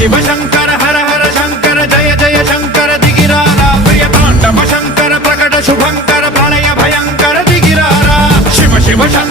शिव शंकर हर हर शंकर जय जय शंकर दिगिरारा प्रिय तांडव शंकर प्रकट शुभंकर प्रलय भयंकर दिगिरारा शिव शिव शंकर